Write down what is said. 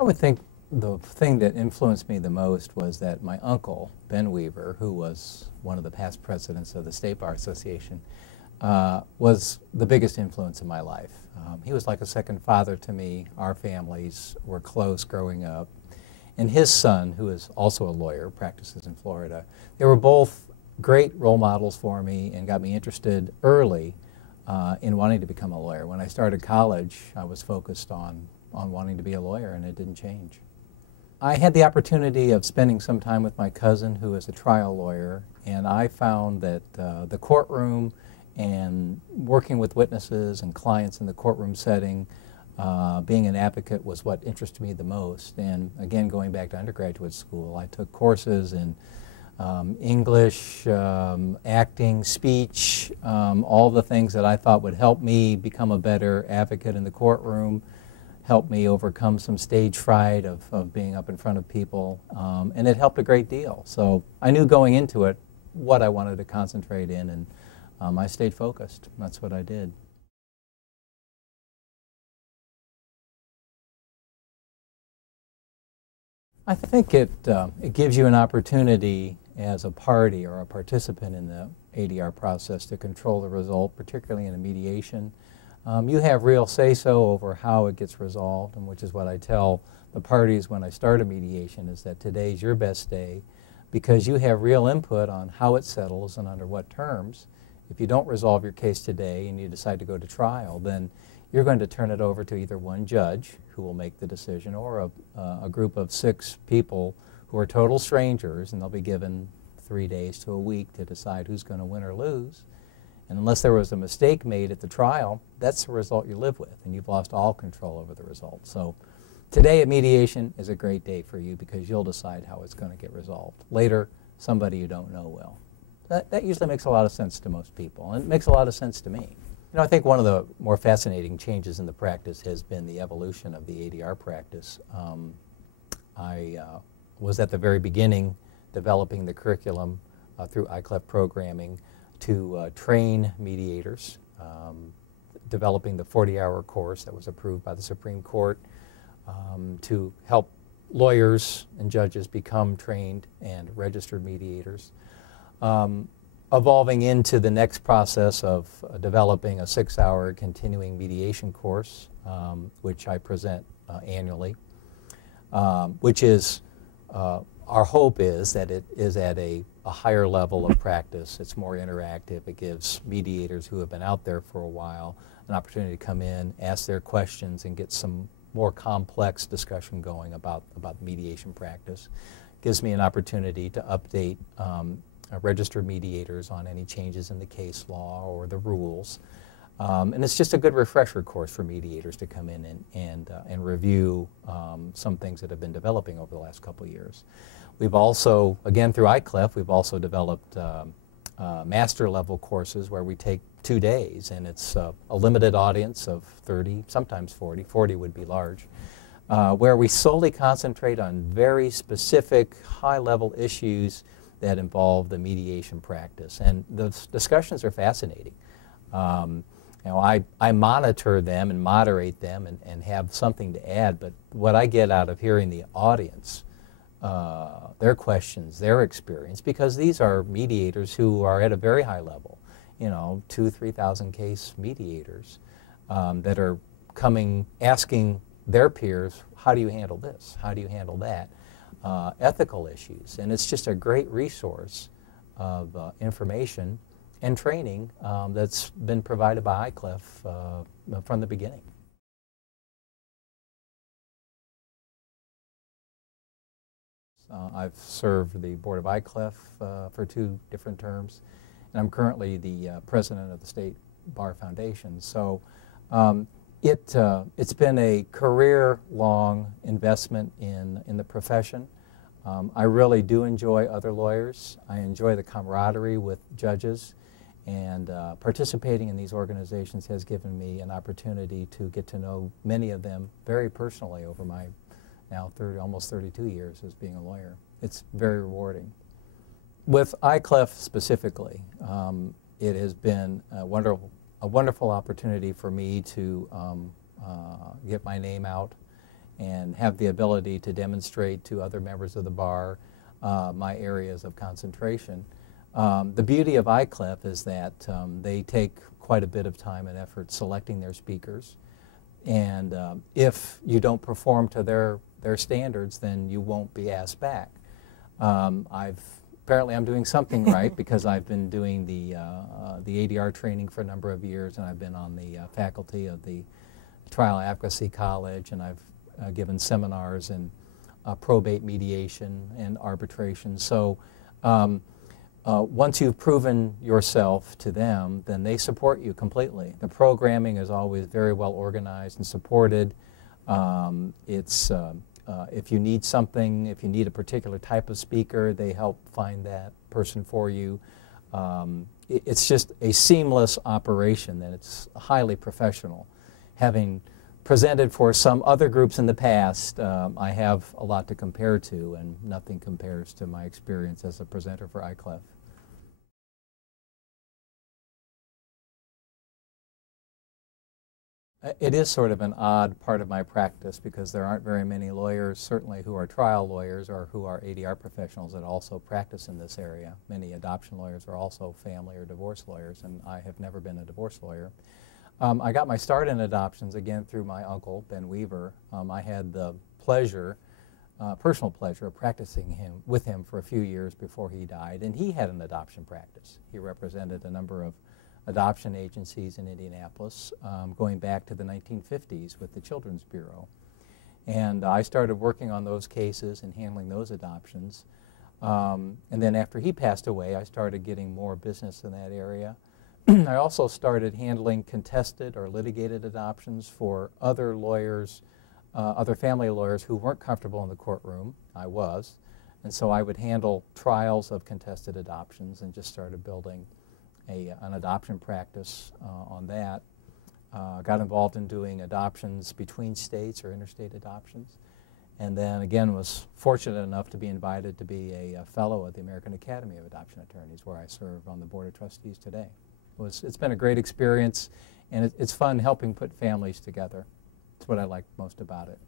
I would think the thing that influenced me the most was that my uncle, Ben Weaver, who was one of the past presidents of the State Bar Association, was the biggest influence in my life. He was like a second father to me. Our families were close growing up. And his son, who is also a lawyer, practices in Florida, they were both great role models for me and got me interested early in wanting to become a lawyer. When I started college, I was focused on wanting to be a lawyer, and it didn't change. I had the opportunity of spending some time with my cousin, who is a trial lawyer, and I found that the courtroom and working with witnesses and clients in the courtroom setting, being an advocate was what interested me the most. And again, going back to undergraduate school, I took courses in English, acting, speech, all the things that I thought would help me become a better advocate in the courtroom, help me overcome some stage fright of being up in front of people, and it helped a great deal. So I knew going into it what I wanted to concentrate in, and I stayed focused. That's what I did. I think it gives you an opportunity as a party or a participant in the ADR process to control the result, particularly in a mediation. You have real say-so over how it gets resolved, and which is what I tell the parties when I start a mediation, is that today's your best day because you have real input on how it settles and under what terms. If you don't resolve your case today and you decide to go to trial, then you're going to turn it over to either one judge who will make the decision or a group of 6 people who are total strangers, and they'll be given 3 days to a week to decide who's going to win or lose. And unless there was a mistake made at the trial, that's the result you live with, and you've lost all control over the result. So today at mediation is a great day for you because you'll decide how it's going to get resolved. Later, somebody you don't know will. That usually makes a lot of sense to most people, and it makes a lot of sense to me. You know, I think one of the more fascinating changes in the practice has been the evolution of the ADR practice. I was at the very beginning developing the curriculum through ICLEF programming to train mediators, developing the 40-hour course that was approved by the Supreme Court to help lawyers and judges become trained and registered mediators. Evolving into the next process of developing a 6-hour continuing mediation course, which I present annually, which is, our hope is that it is at a higher level of practice. It's more interactive. It gives mediators who have been out there for a while an opportunity to come in, ask their questions, and get some more complex discussion going about mediation practice. Gives me an opportunity to update registered mediators on any changes in the case law or the rules. And it's just a good refresher course for mediators to come in and review some things that have been developing over the last couple of years. We've also, again through ICLEF, we've also developed master level courses where we take 2 days, and it's a limited audience of 30, sometimes 40, 40 would be large, where we solely concentrate on very specific high-level issues that involve the mediation practice. And the discussions are fascinating. You know, I monitor them and moderate them and have something to add, but what I get out of hearing the audience, their questions, their experience, because these are mediators who are at a very high level, you know, 2,000 to 3,000 case mediators that are coming, asking their peers, how do you handle this? How do you handle that? Ethical issues. And it's just a great resource of information and training that's been provided by ICLEF from the beginning. I've served the board of ICLEF for 2 different terms, and I'm currently the president of the State Bar Foundation. So it's been a career-long investment in the profession. I really do enjoy other lawyers. I enjoy the camaraderie with judges, and participating in these organizations has given me an opportunity to get to know many of them very personally over my now almost 32 years as being a lawyer. It's very rewarding. With ICLEF specifically, it has been a wonderful opportunity for me to get my name out and have the ability to demonstrate to other members of the bar my areas of concentration. The beauty of ICLEF is that they take quite a bit of time and effort selecting their speakers, and if you don't perform to their standards, then you won't be asked back. Apparently I'm doing something right because I've been doing the ADR training for a number of years, and I've been on the faculty of the Trial Advocacy College, and I've given seminars in probate mediation and arbitration. So once you've proven yourself to them, then they support you completely. The programming is always very well organized and supported. If you need something, if you need a particular type of speaker, they help find that person for you. It's just a seamless operation, and it's highly professional. Having presented for some other groups in the past, I have a lot to compare to, and nothing compares to my experience as a presenter for ICLEF. It is sort of an odd part of my practice because there aren't very many lawyers, certainly who are trial lawyers or who are ADR professionals that also practice in this area. Many adoption lawyers are also family or divorce lawyers, and I have never been a divorce lawyer. I got my start in adoptions again through my uncle, Ben Weaver. I had the pleasure, personal pleasure, of practicing with him for a few years before he died, and he had an adoption practice. He represented a number of adoption agencies in Indianapolis, going back to the 1950s with the Children's Bureau. And I started working on those cases and handling those adoptions. And then after he passed away, I started getting more business in that area. I also started handling contested or litigated adoptions for other lawyers, other family lawyers who weren't comfortable in the courtroom. I was. And so I would handle trials of contested adoptions and just started building an adoption practice on that. Got involved in doing adoptions between states or interstate adoptions. And then again was fortunate enough to be invited to be a fellow at the American Academy of Adoption Attorneys, where I serve on the Board of Trustees today. It's been a great experience, and it's fun helping put families together. That's what I like most about it.